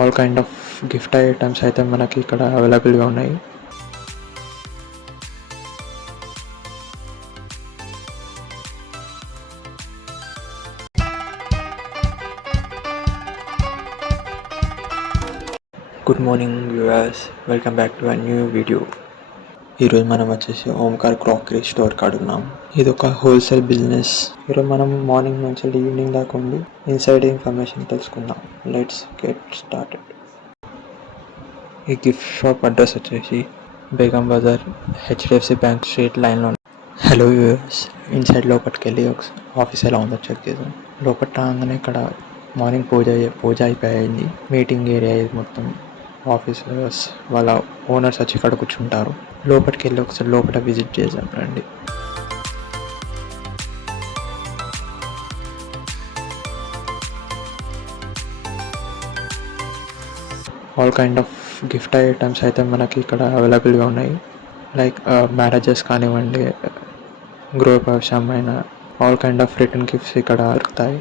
All kind of gift items అయితే మనకి ఇక్కడ అవైలబుల్గా ఉన్నాయి. Good morning viewers welcome back to a new video ఈరోజు మనం వచ్చేసి ఓంకార్ క్రాకరీ స్టోర్ కాడున్నాం ఇది ఒక హోల్సేల్ బిజినెస్. ఈరోజు మనం మార్నింగ్ నుంచి ఈవినింగ్ దాకా ఉండి ఇన్సైడ్ ఇన్ఫర్మేషన్ తెలుసుకుందాం. Let's get started. ఈ గిఫ్ట్ షాప్ అడ్రస్ వచ్చేసి Begum Bazaar HDFC bank street లైన్లో హలో యూఎస్ ఇన్సైడ్ లోపలికి వెళ్ళి ఆఫీస్ ఎలా ఉందో చెక్ చేద్దాం. లోపల రాగానే ఇక్కడ మార్నింగ్ పూజ పూజ అయిపోయింది. మీటింగ్ ఏరియా ఇది మొత్తం. ఆఫీసర్స్ వాళ్ళ ఓనర్స్ వచ్చి ఇక్కడ కూర్చుంటారు. లోపలికి వెళ్ళి ఒకసారి లోపల విజిట్ చేసాం రండి. All kind of gift items అయితే మనకి ఇక్కడ అవైలబుల్గా ఉన్నాయి. లైక్ మ్యారేజెస్ uh, కానివ్వండి గృహ ప్రవేశమైన all kind of return gifts ఇక్కడ దొరుకుతాయి.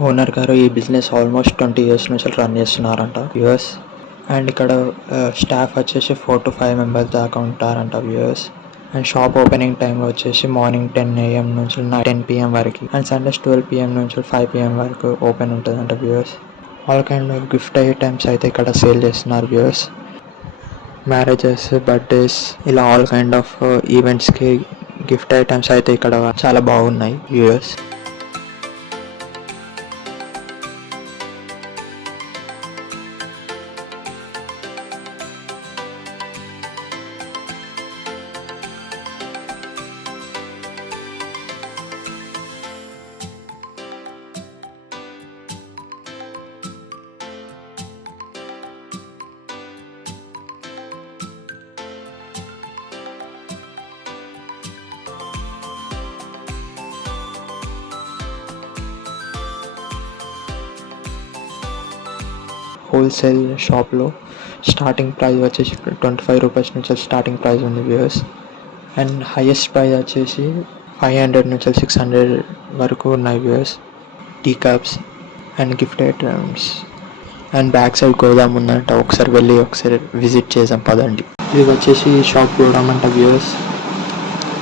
ఓనర్ గారు ఈ బిజినెస్ ఆల్మోస్ట్ ట్వంటీ ఇయర్స్ నుంచి రన్ చేస్తున్నారంట వ్యూయర్స్ అండ్ ఇక్కడ స్టాఫ్ వచ్చేసి ఫోర్ టు ఫైవ్ మెంబర్స్ దాకా ఉంటారంట viewers and shop opening time వచ్చేసి మార్నింగ్ టెన్ ఏఎం నుంచి టెన్ పిఎం వరకు. అండ్ సండేస్ ట్వెల్వ్ పిఎం నుంచి ఫైవ్ పిఎం వరకు ఓపెన్ ఉంటుందంట viewers all kind of gift items అయితే ఇక్కడ సేల్ చేస్తున్నారు వ్యూయర్స్ మ్యారేజెస్ బర్త్డేస్ ఇలా ఆల్ కైండ్ ఆఫ్ ఈవెంట్స్కి గిఫ్ట్ ఐటమ్స్ అయితే ఇక్కడ చాలా బాగున్నాయి వ్యూయర్స్ హోల్సేల్ షాప్లో స్టార్టింగ్ ప్రైస్ వచ్చేసి ట్వంటీ ఫైవ్ రూపీస్ నుంచి స్టార్టింగ్ ప్రైస్ ఉంది వ్యూవర్స్ అండ్ హైయెస్ట్ ప్రైస్ వచ్చేసి ఫైవ్ హండ్రెడ్ నుంచి సిక్స్ హండ్రెడ్ వరకు ఉన్నాయి viewers tea cups and gift items and back side గోదాం ఉందంట. ఒకసారి వెళ్ళి ఒకసారి విజిట్ చేసాం పదండి. ఇది వచ్చేసి షాప్ గోదాం అంట వ్యూవర్స్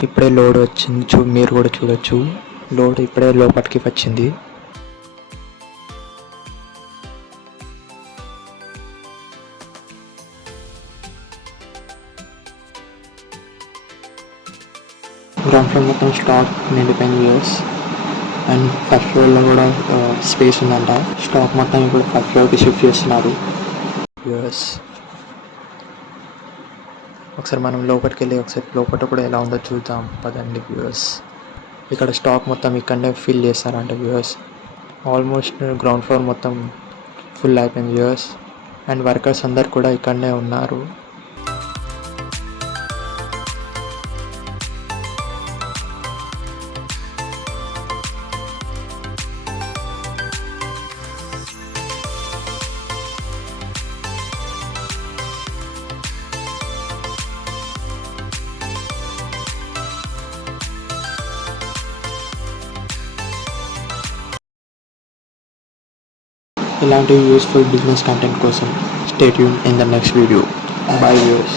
ఇప్పుడే లోడ్ వచ్చింది చూ మీరు కూడా చూడొచ్చు. లోడ్ ఇప్పుడే లోపలికి వచ్చింది. గ్రౌండ్ ఫ్లోర్ మొత్తం స్టాక్ నిండిపోయింది వ్యూస్ అండ్ ఫస్ట్ ఫ్లోర్లో కూడా స్పేస్ ఉందంట. స్టాక్ మొత్తం ఇప్పుడు ఫస్ట్ ఫ్లోర్కి షిఫ్ట్ చేస్తున్నారు. వ్యూస్ ఒకసారి మనం లోపలికి వెళ్ళి ఒకసారి లోపల కూడా ఎలా ఉందో చూద్దాం. పదండి వ్యూవర్స్ ఇక్కడ స్టాక్ మొత్తం ఇక్కడనే ఫిల్ చేస్తారంట వ్యూవర్స్ ఆల్మోస్ట్ గ్రౌండ్ ఫ్లోర్ మొత్తం ఫుల్ అయిపోయింది వ్యూవర్స్ అండ్ వర్కర్స్ అందరు కూడా ఇక్కడనే ఉన్నారు. ఇలాంటి యూస్ఫుల్ బిజినెస్ కంటెంట్ కోసం state Yoon in the next video bye views